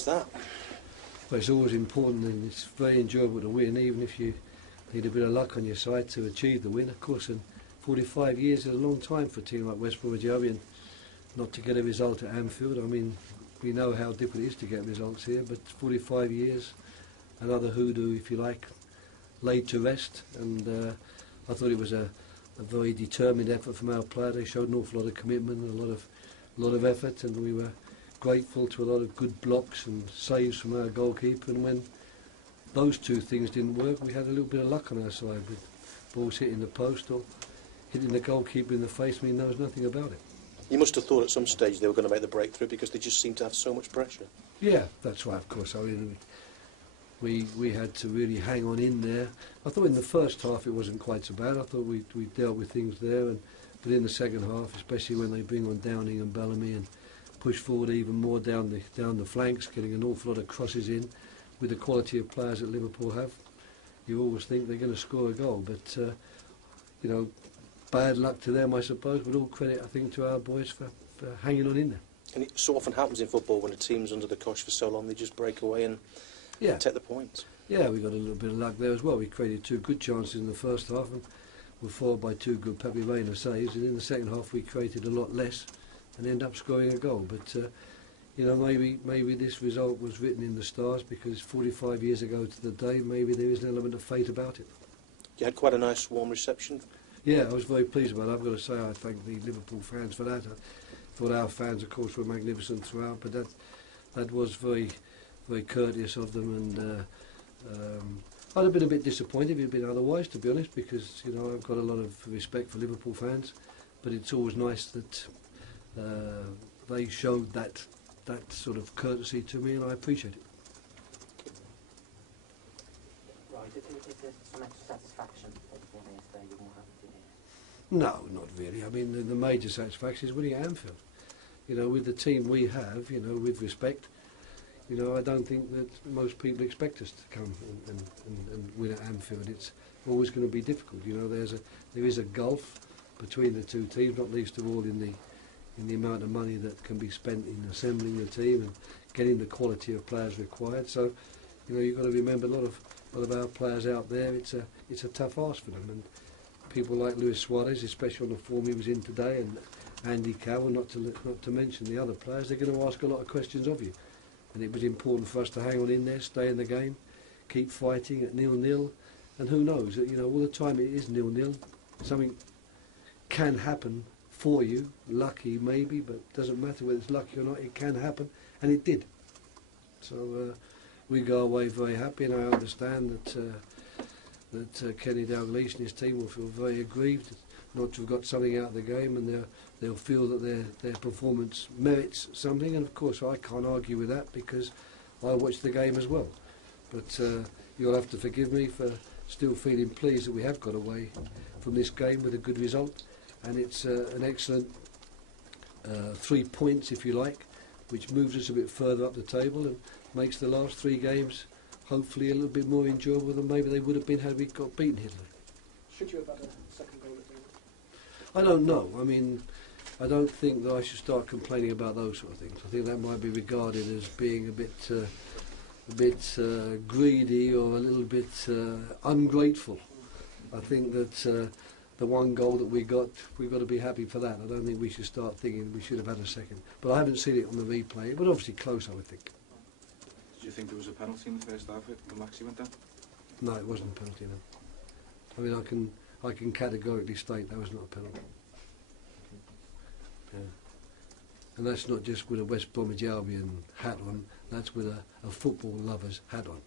was that? Well, it's always important and it's very enjoyable to win, even if you need a bit of luck on your side to achieve the win, of course. And 45 years is a long time for a team like West Brom and not to get a result at Anfield. I mean, we know how difficult it is to get results here, but 45 years, another hoodoo, if you like, laid to rest. And I thought it was a very determined effort from our player. They showed an awful lot of commitment and a lot of effort, and we were grateful to a lot of good blocks and saves from our goalkeeper. And when those two things didn't work, we had a little bit of luck on our side with balls hitting the post or hitting the goalkeeper in the face when he knows nothing about it. You must have thought at some stage they were going to make the breakthrough because they just seemed to have so much pressure. Yeah, that's right, of course. I mean, we had to really hang on in there. I thought in the first half it wasn't quite so bad. I thought we dealt with things there, but in the second half, especially when they bring on Downing and Bellamy and push forward even more down the flanks, getting an awful lot of crosses in, with the quality of players that Liverpool have, you always think they're going to score a goal. But you know, bad luck to them, I suppose. But all credit, I think, to our boys for hanging on in there. And it so often happens in football when a team's under the cosh for so long, they just break away and take the points. Yeah, we got a little bit of luck there as well. We created two good chances in the first half and were followed by two good Pepe Reina saves. And in the second half, we created a lot less and ended up scoring a goal. But you know, maybe this result was written in the stars because 45 years ago to the day, maybe there is an element of fate about it. You had quite a nice warm reception. Yeah, I was very pleased about it. I've got to say I thank the Liverpool fans for that. I thought our fans, of course, were magnificent throughout, but that was very, very courteous of them. And I'd have been a bit disappointed if it had been otherwise, to be honest, because you know I've got a lot of respect for Liverpool fans, but it's always nice that they showed that sort of courtesy to me, and I appreciate it. Right, is there some extra satisfaction that yesterday you won't have to do? No, not really. I mean, the major satisfaction is winning at Anfield. You know, with the team we have, you know, with respect, you know, I don't think that most people expect us to come and win at Anfield. It's always going to be difficult. You know, there is a gulf between the two teams, not least of all in the amount of money that can be spent in assembling the team and getting the quality of players required. So, you know, you've got to remember a lot of our players out there. It's a tough ask for them, and people like Luis Suarez, especially on the form he was in today, and Andy Carroll, not to mention the other players, they're going to ask a lot of questions of you. And it was important for us to hang on in there, stay in the game, keep fighting at 0-0, and who knows, you know, all the time it is 0-0. Something can happen for you, lucky maybe, but it doesn't matter whether it's lucky or not, it can happen, and it did. So we go away very happy, and I understand that Kenny Dalglish and his team will feel very aggrieved not to have got something out of the game, and they'll feel that their performance merits something, and of course I can't argue with that because I watched the game as well. But you'll have to forgive me for still feeling pleased that we have got away from this game with a good result, and it's an excellent 3 points, if you like, which moves us a bit further up the table and makes the last 3 games hopefully a little bit more enjoyable than maybe they would have been had we got beaten here. Should you have had a second goal at the end? I don't know. I mean, I don't think that I should start complaining about those sort of things. I think that might be regarded as being a bit greedy or a little bit ungrateful. I think that the one goal that we've got to be happy for that. I don't think we should start thinking we should have had a second. But I haven't seen it on the replay. It was obviously close, I would think. Did you think there was a penalty in the first half when Maxi went down? No, it wasn't a penalty, no. I mean, I can categorically state that was not a penalty. Yeah. And that's not just with a West Bromwich Albion hat on, that's with a football lover's hat on.